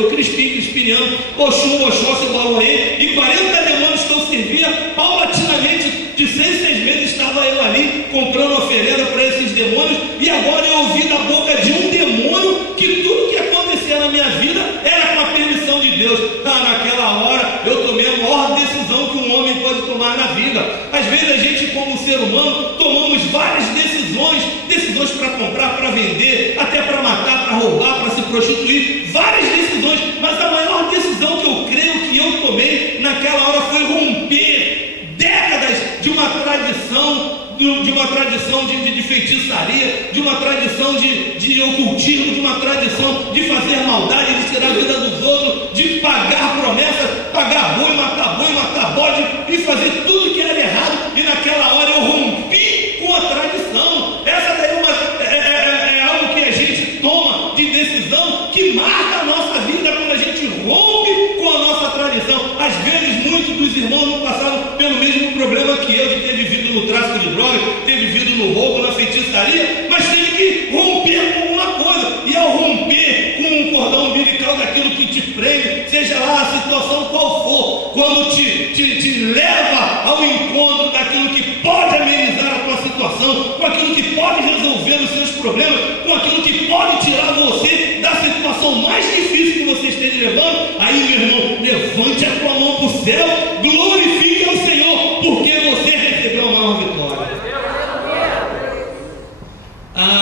Crispim, Crispiniano, Oxum, Oxóssi, Baloé, e 40 demônios que eu servia, paulatinamente, de 6 em 6 meses, estava eu ali, comprando oferenda para esses demônios, e agora eu ouvi da boca de um demônio, que tudo que acontecia na minha vida, era com a permissão de Deus. Naquela hora, eu tomei a maior decisão que um homem pode tomar na vida. Às vezes a gente, como ser humano, tomamos várias decisões para comprar, para vender, até para matar, para roubar, para se prostituir, várias decisões, mas a maior decisão que eu creio que eu tomei naquela hora foi romper décadas de uma tradição, de feitiçaria, de uma tradição de ocultismo, de uma tradição de fazer maldade, de tirar a vida dos outros, de pagar promessas, pagar boi, matar bode e fazer tudo que era errado. E naquela hora eu rompi com a tradição. Essa daí é algo que a gente toma de decisão, que marca a nossa vida quando a gente rompe com a nossa tradição. Às vezes muitos dos irmãos não passaram pelo mesmo problema que eu, de ter vivido no tráfico de drogas, ter vivido no roubo, na feitiçaria, mas teve que romper com uma coisa. E ao romper com um cordão umbilical daquilo que te prende, seja lá a situação qual for, quando te leva ao encontro daquilo que pode amenizar a tua situação, com aquilo que pode resolver os seus problemas, com aquilo que pode tirar você da situação mais difícil que você esteja levando, aí, meu irmão, levante a tua mão para o céu, glorifique ao Senhor, porque você recebeu a maior vitória.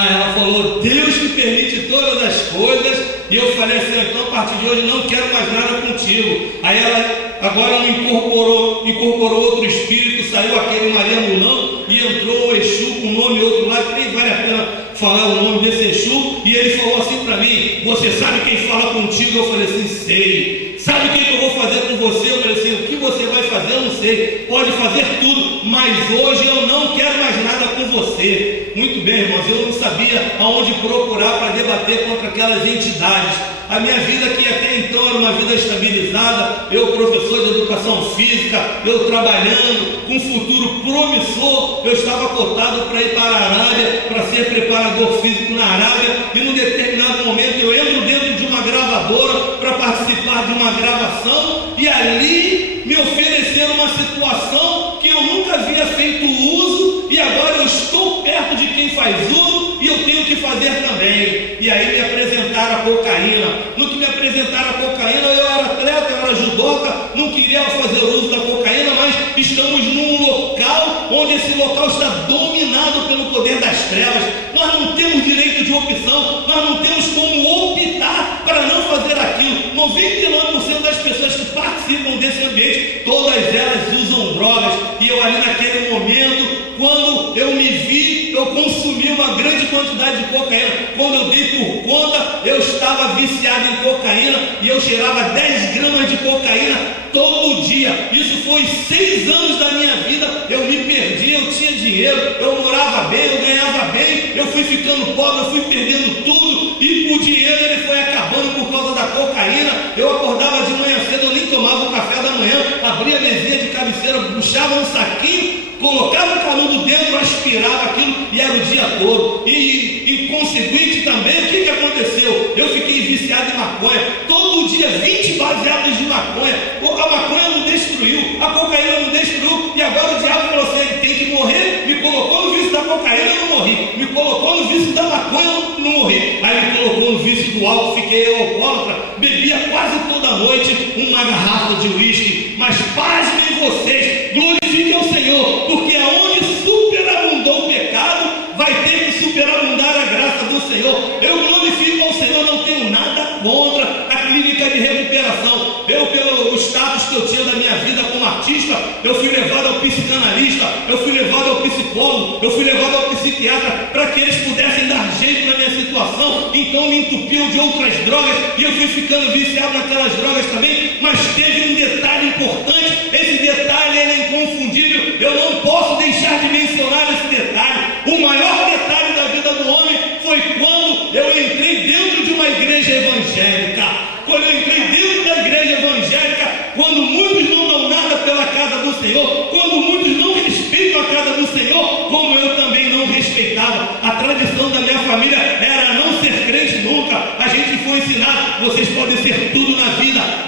Ela falou, Deus te permite todas as coisas, e eu falei assim, então a partir de hoje não quero mais nada contigo. Aí ela agora me incorporou outro espírito, saiu aquele Maria Mulão, e entrou o Exu com um nome e outro lá, que nem vale a pena falar o nome desse Exu, e ele falou assim para mim, você sabe quem fala contigo? Eu falei assim, sei. Sabe o que eu vou fazer com você? Eu falei assim, o que você vai fazer eu não sei, pode fazer tudo, mas hoje eu não quero mais nada com você. Muito bem, irmãos, eu não sabia aonde procurar para debater contra aquelas entidades. A minha vida, que até então era uma vida estabilizada, eu professor de educação física, eu trabalhando, com um futuro promissor, eu estava cotado para ir para a Arábia, para ser preparador físico na Arábia, e num determinado momento eu entro dentro de uma gravadora para participar de uma gravação, e ali me ofereceram uma situação que eu nunca havia feito uso, e agora eu estou perto de quem faz uso, e eu tenho que fazer também. E aí me apresentaram a cocaína. No que me apresentaram a cocaína, eu era atleta, eu era judoca, não queria fazer uso da cocaína, mas estamos num local onde esse local está dominado pelo poder das trevas. Nós não temos direito de opção, nós não temos como optar para não fazer aquilo. 99% das pessoas que participam desse ambiente, todas elas usam drogas, e eu ali naquele momento, quando eu me vi, eu consumi uma grande quantidade de cocaína. Quando eu dei por conta, eu estava viciado em cocaína, e eu cheirava 10 gramas de cocaína todo dia. Isso foi 6 anos da minha vida. Eu me perdi, eu tinha dinheiro, eu morava bem, eu ganhava bem, eu fui ficando pobre, eu fui perdendo tudo, e o dinheiro ele foi acabando por causa da cocaína. Eu acordava de manhã cedo, eu nem tomava o café da manhã, abria a mesinha de cabeceira, puxava um saquinho, colocava o canudo dentro, aspirava aquilo, e era o dia todo. E consequente também, o que aconteceu? Eu fiquei viciado em maconha, todo dia 20 baseados de maconha. A maconha não destruiu, a cocaína não destruiu, e agora o diabo falou assim, ele tem que morrer. Me colocou no vício da cocaína, eu não morri. Me colocou no vício da maconha, eu não morri. Aí me colocou no vício do álcool, fiquei alcoólatra, bebia quase toda noite uma garrafa de uísque. Mas pasmem vocês, glorifiquem ao Senhor, porque aonde superabundou o pecado, vai ter que superabundar a graça do Senhor. Eu glorifico ao Senhor, não tenho nada contra a clínica de recuperação. Eu, pelo status que eu tinha da minha vida como artista, eu fui levado ao psicanalista, eu fui levado ao psicólogo, eu fui levado ao psiquiatra, para que eles pudessem dar jeito na minha situação. Então me entupiam de outras drogas, e eu fui ficando viciado naquelas drogas também. Mas teve um detalhe importante, esse detalhe ele é inconfundível, eu não posso deixar de mencionar esse detalhe. O maior detalhe da vida do homem foi quando eu entrei dentro de uma igreja evangélica. Quando eu entrei dentro da igreja evangélica, quando muitos não dão nada pela casa do Senhor, quando muitos não respeitam a casa do Senhor, como eu também não respeitava. A tradição da minha família era não ser crente nunca. A gente foi ensinado, vocês podem ser tudo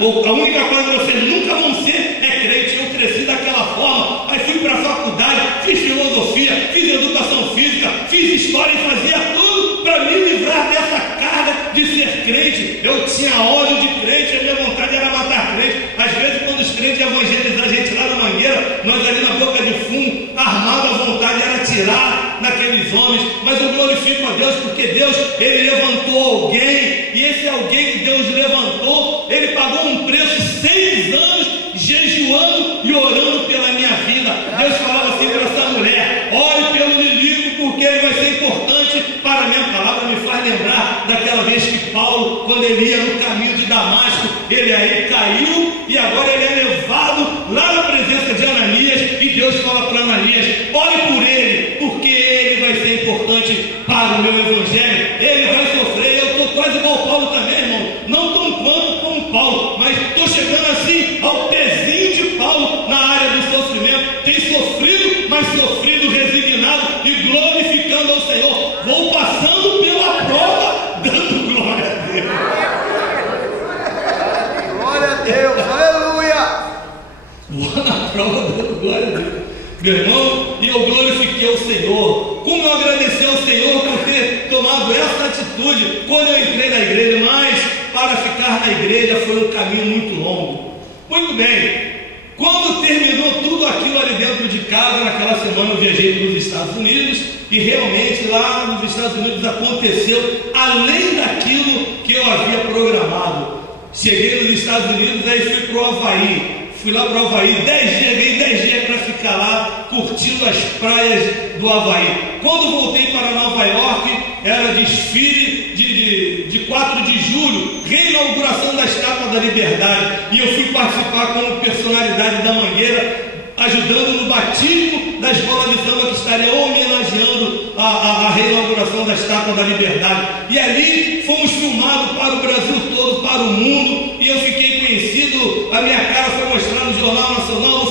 ou a única coisa que vocês nunca vão ser é crente. Eu cresci daquela forma, aí fui para a faculdade, fiz filosofia, fiz educação física, fiz história e fazia tudo para me livrar dessa carga de ser crente. Eu tinha ódio de crente, a minha vontade era matar crente. Às vezes, quando os crentes evangelizam a gente lá na Mangueira, nós ali na boca de fumo, armado, a vontade era atirar naqueles homens. Mas eu glorifico a Deus, porque Deus, Ele levantou alguém, e esse alguém que Deus levantou, Ele pagou um preço, 6 anos jejuando e orando pela minha vida. Deus falava assim para essa mulher: ore pelo Lilico, porque ele vai ser importante para a minha palavra. Me faz lembrar daquela vez que Paulo, quando ele ia no caminho de Damasco, ele aí caiu, e agora ele é levado lá na presença de Ananias, e Deus fala para Ananias: ore por ele, porque ele vai ser importante para o meu evangelho. Ele vai sofrer. Eu estou quase igual Paulo também, irmão, não tão quanto como Paulo, mas estou chegando assim ao pezinho de Paulo na área do sofrimento. Tem sofrido, mas sofrido resignado e glorificando ao Senhor. Vou passando pela prova, dando glória a Deus. Glória a Deus, aleluia. Vou na prova dando glória a Deus, meu irmão, e eu glorifiquei o Senhor. Como eu agradeci ao Senhor por ter tomado essa atitude quando eu entrei na igreja. Mas para ficar na igreja foi um caminho muito longo. Muito bem, quando terminou tudo aquilo ali dentro de casa, naquela semana eu viajei para os Estados Unidos, e realmente lá nos Estados Unidos aconteceu além daquilo que eu havia programado. Cheguei nos Estados Unidos, aí fui para o Havaí. Fui lá para o Havaí, 10 dias, ganhei 10 dias para ficar lá, curtindo as praias do Havaí. Quando voltei para Nova York, era desfile de 4 de julho, reinauguração da Estátua da Liberdade, e eu fui participar como personalidade da Mangueira, ajudando no batismo da escola de samba que estaria homenageando a reinauguração da Estátua da Liberdade. E ali fomos filmados para o Brasil todo, para o mundo, e eu fiquei conhecido, a minha cara foi mostrada no Jornal Nacional, no